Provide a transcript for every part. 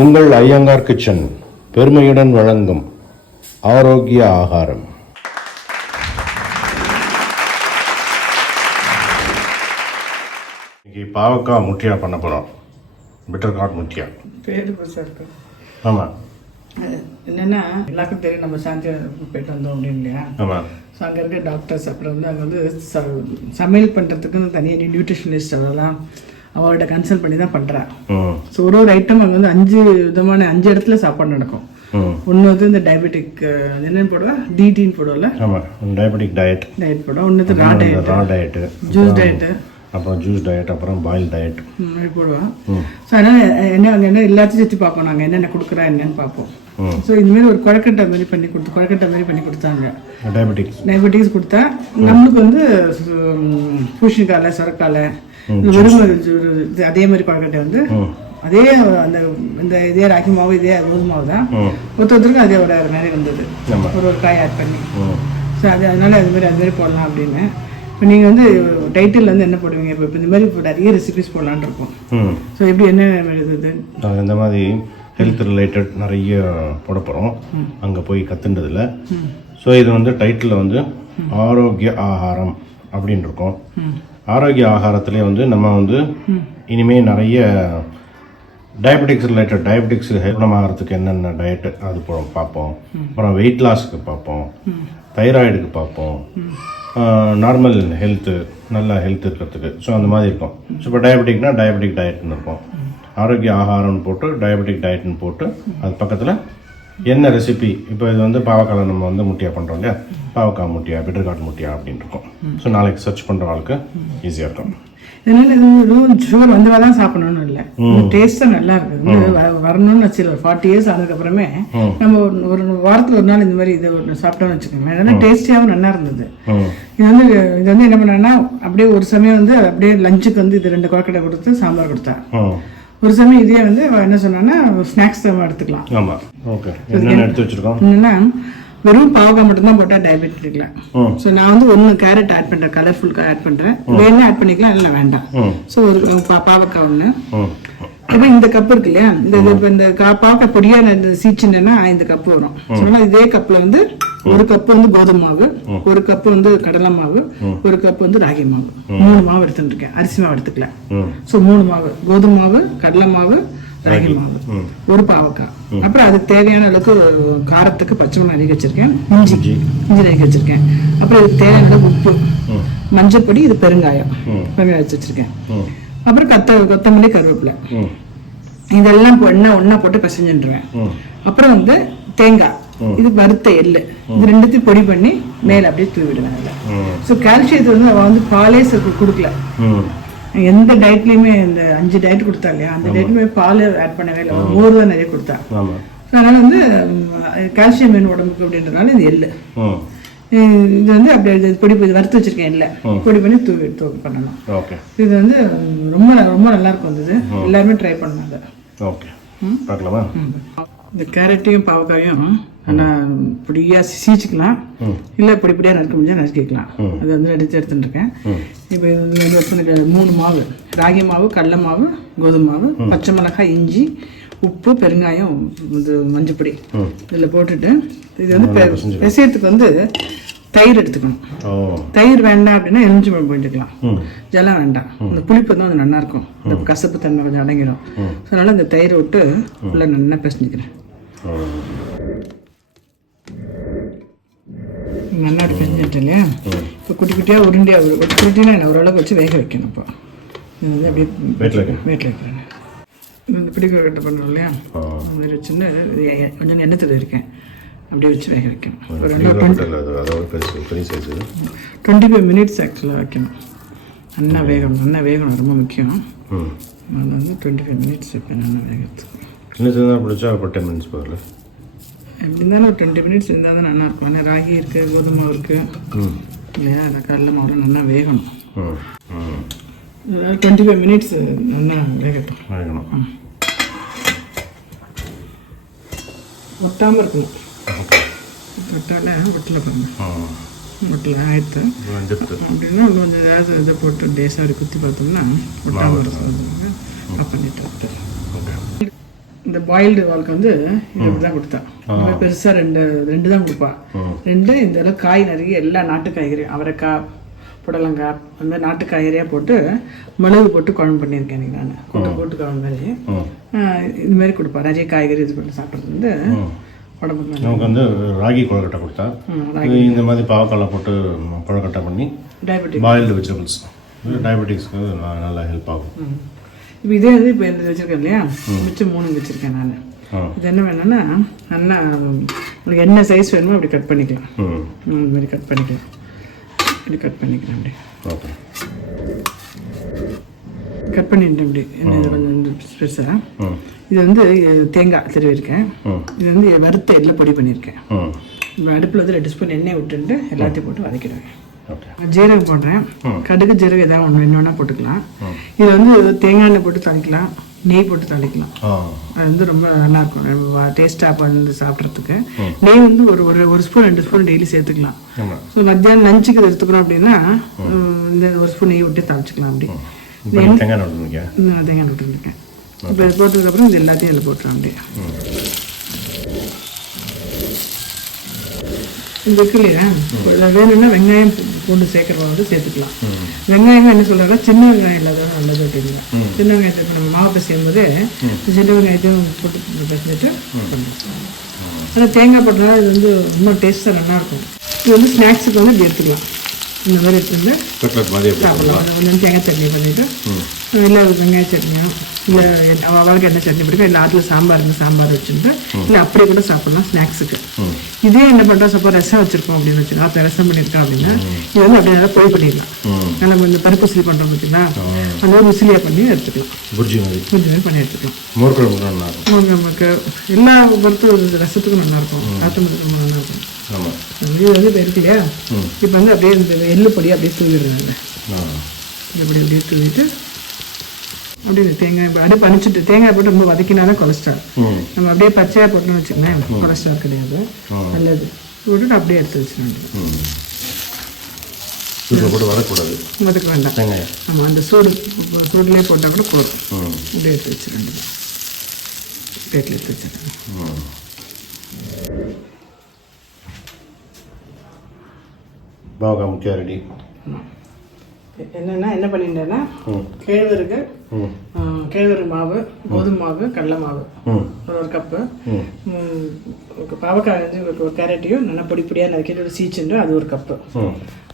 உங்கள் ஐயங்கார் கிச்சன் பெருமையுடன் வழங்கும் ஆரோக்கிய ஆகாரம். இன்னைக்கு பாவக்காய் முட்டியா பண்ண போகிறோம். பிட்டர் காட் முட்டியா பேர் புதுசாக இருக்கு. ஆமாம், என்னென்னா எல்லாருக்கும் தெரியும், நம்ம சாந்தி போயிட்டு வந்தோம் அப்படின்னு இல்லையா. ஆமாம். ஸோ அங்கே இருக்க டாக்டர்ஸ் அப்புறம் வந்து அங்கே வந்து சமையல் பண்ணுறதுக்குன்னு தனியாக நியூட்ரிஷனிஸ்ட் அதெல்லாம் அவர்கிட்ட கன்சல்ட் பண்ணி தான் பண்ணுறேன். ஸோ ஒரு ஐட்டம் அங்கே வந்து 5 இடத்துல சாப்பாடு நடக்கும். ஒன்று வந்து இந்த டயபெட்டிக் என்னென்னு போடுவா, டிடின்னு போடுவோம்ல. ஆமாம், டயபெட்டிக் டயட் போடுவோம். ஒன்று ரா டயட்டு, ஜூஸ் டயட்டு, அப்புறம் ஜூஸ் டயட், அப்புறம் பாயில் டயட் போடுவோம். ஸோ அதனால் அங்கே என்ன எல்லாத்தையும் சுற்றி பார்ப்போம். நாங்கள் என்னென்ன கொடுக்குறோம் என்னென்னு பார்ப்போம். ஸோ இந்தமாரி ஒரு கொழக்கட்டை மாதிரி பண்ணி கொடுத்தாங்க. டயபெட்டிக்ஸ் கொடுத்தா நம்மளுக்கு வந்து பூஷணிக்காலை, சொரக்காலை, வெறுமரி அதே மாதிரி கொழக்கட்டை வந்து அதே அந்த இந்த இதே ராகி மாவு, இதே கோதுமை மாவு தான். ஒருத்தருக்கும் அதே ஒரு நிறைய வந்தது, ஒரு காய் ஆட் பண்ணி. ஸோ அதனால அது மாதிரி போடலாம் அப்படின்னு. இப்போ நீங்கள் வந்து டைட்டில் வந்து என்ன போடுவீங்க? இப்போ இந்த மாதிரி இப்போ நிறைய ரெசிபிஸ் போடலான் இருக்கோம். ஸோ எப்படி என்ன எழுதுது? இந்த மாதிரி ஹெல்த் ரிலேட்டட் நிறைய போட போகிறோம், அங்கே போய் கற்றுன்றதில்ல. ஸோ இது வந்து டைட்டில் வந்து ஆரோக்கிய ஆகாரம் அப்படின்னு இருக்கும். ஆரோக்கிய ஆகாரத்துலேயே வந்து நம்ம வந்து இனிமேல் நிறைய டயபெட்டிக்ஸ் ரிலேட்டட், டயபெட்டிக்ஸ் குணமாகறதுக்கு என்னென்ன டயட்டு அது பார்ப்போம். அப்புறம் வெயிட் லாஸுக்கு பார்ப்போம், தைராய்டுக்கு பார்ப்போம், நார்மல் ஹெல்த்து, நல்ல ஹெல்த் இருக்கிறதுக்கு. ஸோ அந்த மாதிரி இருக்கும். ஸோ இப்போ டயபெட்டிக்னா டயபெட்டிக் டயட்னு இருக்கும். ஆரோக்கிய ஆகாரம்னு போட்டு டயபெட்டிக் டயட்னு போட்டு அது பக்கத்தில் என்ன ரெசிபி. இப்போ இது வந்து பாவக்காய் நம்ம வந்து முட்டியா பண்ணுறோம் இல்லையா, பாவக்காய் முட்டியா, பிட்டர் காட் முட்டியா அப்படின்னு இருக்கும். ஸோ நாளைக்கு சர்ச் பண்ணுற ஆளுக்கு ஈஸியாக இருக்கும். இதனால இது சுகர் வந்தவா தான் சாப்பிடணும்னு இல்லை, டேஸ்ட்டாக நல்லா இருக்குது. வரணும்னு வச்சு ஒரு 40 years ஆனதுக்கப்புறமே நம்ம ஒரு வாரத்தில் ஒரு நாள் இந்த மாதிரி இதை சாப்பிட்டோம்னு வச்சுக்கோங்க. அதனால டேஸ்டியாகவும் நல்லா இருந்தது. இது வந்து என்ன பண்ணேன்னா, அப்படியே ஒரு சமயம் வந்து அப்படியே லஞ்சுக்கு வந்து இது 2 கொழக்கட்டை கொடுத்து சாம்பார் கொடுத்தா. ஒரு சமயம் இதே வந்து என்ன சொன்னா ஸ்நாக்ஸ் தான் எடுத்துக்கலாம். என்னன்னா வெறும் பாவக்காய் மட்டும்தான் போட்டால் டயபெட்டிக்ல. ஸோ நான் வந்து 1 கேரட் ஆட் பண்ணுறேன், கலர்ஃபுல் ஆட் பண்ணுறேன். வேணா ஆட் பண்ணிக்கலாம், இல்லை வேண்டாம். ஸோ ஒரு பாவக்காய் 1. இப்போ இந்த கப்பு இருக்கு இல்லையா, இந்த பாவக்காய் பொடியாக சீச்சுன்னா 5 கப்பு வரும். சொன்னால் இதே கப்பில் வந்து 1 கப்பு வந்து கோதுமை மாவு, 1 கப்பு வந்து கடலை மாவு, 1 கப்பு வந்து ராகி மாவு, 3 மாவு எடுத்துட்டு இருக்கேன். அரிசி மாவு எடுத்துக்கல. ஸோ 3 மாவு, கோதுமை மாவு, கடலை மாவு, ராகி மாவு, 1 பாவக்காய். அப்புறம் அதுக்கு தேவையான அளவுக்கு காரத்துக்கு பச்சை மிளகாய் நறுக்கி வச்சிருக்கேன், இஞ்சி நறுக்கி வச்சிருக்கேன். அப்புறம் இதுக்கு தேவையான அளவுக்கு உப்பு, மஞ்சள் பொடி, இது பெருங்காயம் வச்சு வச்சிருக்கேன். அப்புறம் கொத்தமல்லி, கருவேப்பிலை, இதெல்லாம் ஒன்னா போட்டு பிசைஞ்சுருவேன். அப்புறம் வந்து தேங்காய், இது வறுத்த எள்ளு, இது 2த்தையும் பொடி பண்ணி மேல அப்படியே தூவிடுவேன். ஸோ கால்சியத்தை வந்து அவ வந்து பாலே கொடுக்கல. எந்த டயட்லயுமே இந்த 5 டயட் கொடுத்தா இல்லையா, அந்த டயட்லுமே பால் ஆட் பண்ணவே இல்லை, மோர் தான் நிறைய கொடுத்தா. அதனால வந்து கால்சியம் வேணும் உடம்புக்கு அப்படின்றதுனால இந்த எள்ளு இது வந்து அப்படியே பொடி வறுத்து வச்சிருக்கேன். இல்லை பொடி பண்ணி தூவி பண்ணலாம். இது வந்து ரொம்ப ரொம்ப நல்லா இருக்கும். வந்தது எல்லாருமே ட்ரை பண்ணாங்க. இந்த கேரட்டையும் பாவக்காயும் ஆனால் பொடியாக சீச்சிக்கலாம், இல்லை பொடியாக நறுக்க முடிஞ்சால் நறுக்கிக்கலாம். அது வந்து எடுத்துட்டு இருக்கேன். இப்போ இது வந்து 3 மாவு, ராகி மாவு, கடலை மாவு, கோதுமை மாவு, பச்சை மிளகாய், இஞ்சி, உப்பு, பெருங்காயம், இது மஞ்சப்பொடி இதில் போட்டுட்டு இது வந்து பிசையறதுக்கு வந்து தயிர் எடுத்துக்கணும். தயிர் வேண்டாம் அப்படின்னா எலுமிச்சம்பழம் போயிட்டுக்கலாம், ஜலம் வேண்டாம். இந்த புளிப்பு வந்து நல்லா இருக்கும், இந்த கசப்பு தன்மை கொஞ்சம் அடங்கிடும். ஸோ அதனால இந்த தயிரை விட்டு உள்ள நல்லா பிசைஞ்சுக்கிறேன். நல்லா பிசைஞ்சிட்டேன் இல்லையா. இப்போ குட்டி குட்டியாக உருண்டியாக குட்டினா என்ன ஓரளவுக்கு வச்சு வேக வைக்கணும். இப்போ இது வந்து அப்படியே வீட்டில் வைக்கிறேன். இந்த பிடிக்க பண்ணுறோம் இல்லையா, அந்த மாதிரி வச்சுன்னு கொஞ்சம் எண்ணெய் இருக்கேன், அப்படியே வச்சு வேக வைக்கணும். ஒரு 25 minutes ஆக்சுவலாக வைக்கணும். நல்லா வேகணும் ரொம்ப முக்கியம். அது வந்து 25 minutes வைப்பேன் நல்லா வேகிறதுக்கு. எப்படி இருந்தாலும் ஒரு 20 minutes இருந்தால் தான் நல்லா இருக்கும். ஆனால் ராகி இருக்குது, கோதுமை இருக்குது இல்லையா, அதை கடலை மாவு நல்லா வேகணும். 25 minutes நல்லா வேகணும். ஒட்டாமல் இருக்கணும். ஒட்டலை பாருங்க, ஒட்டலை ஆயிடுத்து அப்படின்னா கொஞ்சம் ஏதாவது இதை போட்டு டேஸாக குத்தி பார்த்தோம்னா ஒட்டாமல் இருக்கும். ஆஃப் பண்ணிட்டு இந்த பாயில்டு வாளுக்கு வந்து இது தான் கொடுத்தா. பெருசாக ரெண்டு தான் கொடுப்பா. ரெண்டு இந்த அளவு காய் நிறைய எல்லா நாட்டு காய்கறியும் அவரைக்காய் புடலங்காய் அந்த மாதிரி நாட்டு காய்கறியாக போட்டு மிளகு போட்டு குழம்பு பண்ணியிருக்கேன் நான் போட்டு குழம்பு மாதிரி இது மாதிரி கொடுப்பா. நிறைய காய்கறி இது பண்ணி சாப்பிட்றது வந்து உடம்புக்கு நமக்கு வந்து ராகி கொழுக்கட்டை கொடுத்தா இந்த மாதிரி பாவக்காய் போட்டு கொழுக்கட்டை பண்ணி டயபெட்டிக் பாயில்டு வெஜிடபிள்ஸ் டயபெட்டிக்ஸ்க்கு நல்லா ஹெல்ப் ஆகும். இப்போ இதே வந்து இப்போ இந்த வச்சுருக்கேன் இல்லையா, மிச்சம் 3 வச்சுருக்கேன் நான். இது என்ன வேணும்னா நல்லா உங்களுக்கு என்ன சைஸ் வேணுமோ அப்படி கட் பண்ணிக்கலாம். இந்த மாதிரி கட் பண்ணிக்கலாம். இப்படி கட் பண்ணிக்கிறேன். அப்படி ஓகே கட் பண்ணிட்டேன். இப்படி என்ன இது கொஞ்சம் பெருசாக. இது வந்து தேங்காய் திருவிருக்கேன். இது வந்து வறுத்த எல்லாம் பொடி பண்ணியிருக்கேன். இப்போ அடுப்பில் வந்து 2 ஸ்பூன் எண்ணெய் விட்டுட்டு எல்லாத்தையும் போட்டு வதக்கிடுவேன். ஜீரகம் போடுறேன். கடுகு ஜீரகம் ஏதாவது ஒன்று வேணும்னா போட்டுக்கலாம். இது வந்து தேங்காய் எண்ணெய் போட்டு தாளிக்கலாம், நெய் போட்டு தாளிக்கலாம். அது வந்து ரொம்ப நல்லாயிருக்கும் டேஸ்ட்டாக வந்து சாப்பிட்றதுக்கு. நெய் வந்து ஒரு ஸ்பூன் 2 ஸ்பூன் டெய்லி சேர்த்துக்கலாம். ஸோ மத்தியானம் லஞ்சுக்கு எடுத்துக்கிறோம் அப்படின்னா இந்த 1 ஸ்பூன் நெய் விட்டு தாளிச்சிக்கலாம். அப்படி தேங்காய் விட்டுருக்கேன். இப்போ இது போட்டதுக்கப்புறம் இது எல்லாத்தையும் இதில் போட்டுருவோம். அப்படியே இது இருக்கு இல்லையா, வேணும்னா வெங்காயம் பூண்டு சேர்க்குறவங்க வந்து சேர்த்துக்கலாம். வெங்காயம் என்ன சொல்கிறாங்க, சின்ன வெங்காயம் இல்லாதான் நல்லது அப்படின்னா. சின்ன வெங்காயத்தை நம்ம மாவு செய்யும்போது சின்ன வெங்காயத்தையும் போட்டு பிசைஞ்சிட்டு ஆனால் தேங்காய் போட்டால் இது வந்து ரொம்ப டேஸ்ட்டாக நல்லாயிருக்கும். இது வந்து ஸ்நாக்ஸுக்கு வந்து இப்படி எடுத்துக்கலாம். இந்த மாதிரி எடுத்துருந்து சாப்பிடலாம். அது கொஞ்சம் தேங்காய் சட்னி பண்ணிவிட்டு இல்லை வெங்காய சட்னியோ இல்லை அவளுக்கு என்ன சட்னி பிடிக்கும், இல்லை அதில் சாம்பார் வச்சுட்டு இல்லை அப்படியே கூட சாப்பிட்லாம் ஸ்நாக்ஸுக்கு. இதே என்ன பண்ணுறோம், சப்போஸ் ரசம் வச்சுருக்கோம் அப்படின்னு வச்சுருக்கோம், அப்போ ரசம் பண்ணியிருக்கோம் அப்படின்னா இது வந்து அப்படியே நல்லா பொடி பண்ணிடலாம். நம்ம இந்த பருப்பு உசிலி பண்ணுறோம் பார்த்தீங்களா, அந்த மாதிரி உசிலியாக பண்ணி எடுத்துக்கலாம். புர்ஜி மாதிரி பண்ணி எடுத்துக்கலாம். மோர் குழம்புக்கு எல்லா பருப்பு ரசத்துக்கும் நல்லாயிருக்கும், சாத்தமத்துக்கும் நல்லாயிருக்கும். இது வந்து இப்போ இருக்கு இல்லையா, இப்போ வந்து அப்படியே இந்த எள்ளு பொடியை அப்படியே தூவிடுறாங்க. அப்படியே தூவிட்டு அப்படியே தேங்காய் அப்படியே பனிச்சுட்டு தேங்காய் போட்டு ரொம்ப வதக்கினாதான் கொலஸ்ட்ரால். நம்ம அப்படியே பச்சையாக போட்டோம்னு வச்சுக்கோங்களேன், கொலஸ்ட்ரால் கிடையாது, நல்லது. போட்டுட்டு அப்படியே எடுத்து வச்சுருவேன். வதக்க வேண்டாம். ஆமாம், அந்த சூடுலேயே போட்டால் கூட போதும். அப்படியே எடுத்து வச்சுருவேன். பிளேட்டில் எடுத்து வச்சுருவேன். பாவக்காய் முக்கியம் ரெடி. என்னென்னா என்ன பண்ணிட்டேன்னா கேழ்வரகு மாவு, கோதுமை மாவு, கடலை மாவு 1 கப்பு, பாவக்காய் வந்து ஒரு கேரட்டையும் நல்லா பொடியாக நறுக்கிட்டு சீச்சுண்டு அது 1 கப்பு.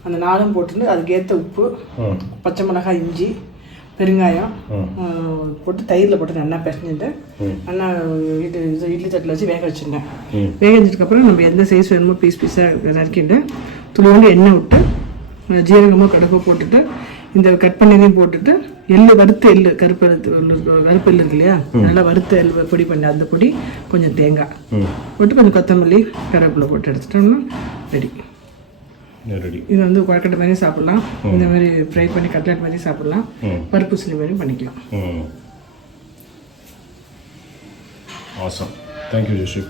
அந்த 4 போட்டுட்டு அதுக்கேற்ற உப்பு, பச்சை மிளகாய், இஞ்சி, பெருங்காயம் போட்டு தயிரில் போட்டு நல்லா பிசைஞ்சிட்டு நல்லா இட்லி தட்டில் வச்சு வேக வச்சுட்டேன். வேக வச்சதுக்கப்புறம் நம்ம எந்த சைஸ் வேணுமோ பீஸாக நறுக்கிட்டு துளியோண்டு எண்ணெய் விட்டு ஜீரகமோ கடுப்போ போட்டுட்டு இந்த கட் பண்ணியதையும் போட்டுட்டு வறுத்த எள்ளு கருப்பு எள்ளு இருக்கு இல்லையா, நல்லா வறுத்த எள்ளு பொடி பண்ணி அந்த பொடி, கொஞ்சம் தேங்காய் போட்டு கொஞ்சம் கொத்தமல்லி கருவேப்பிலை போட்டு எடுத்துட்டோம்னா ரெடி. இது வந்து கொழக்கட்டை மாதிரி சாப்பிடலாம், இந்த மாதிரி ஃப்ரை பண்ணி கட்லெட் மாதிரி சாப்பிடலாம், பருப்பு உசிலி மாதிரி பண்ணிக்கலாம். Awesome. Thank you, Joshi.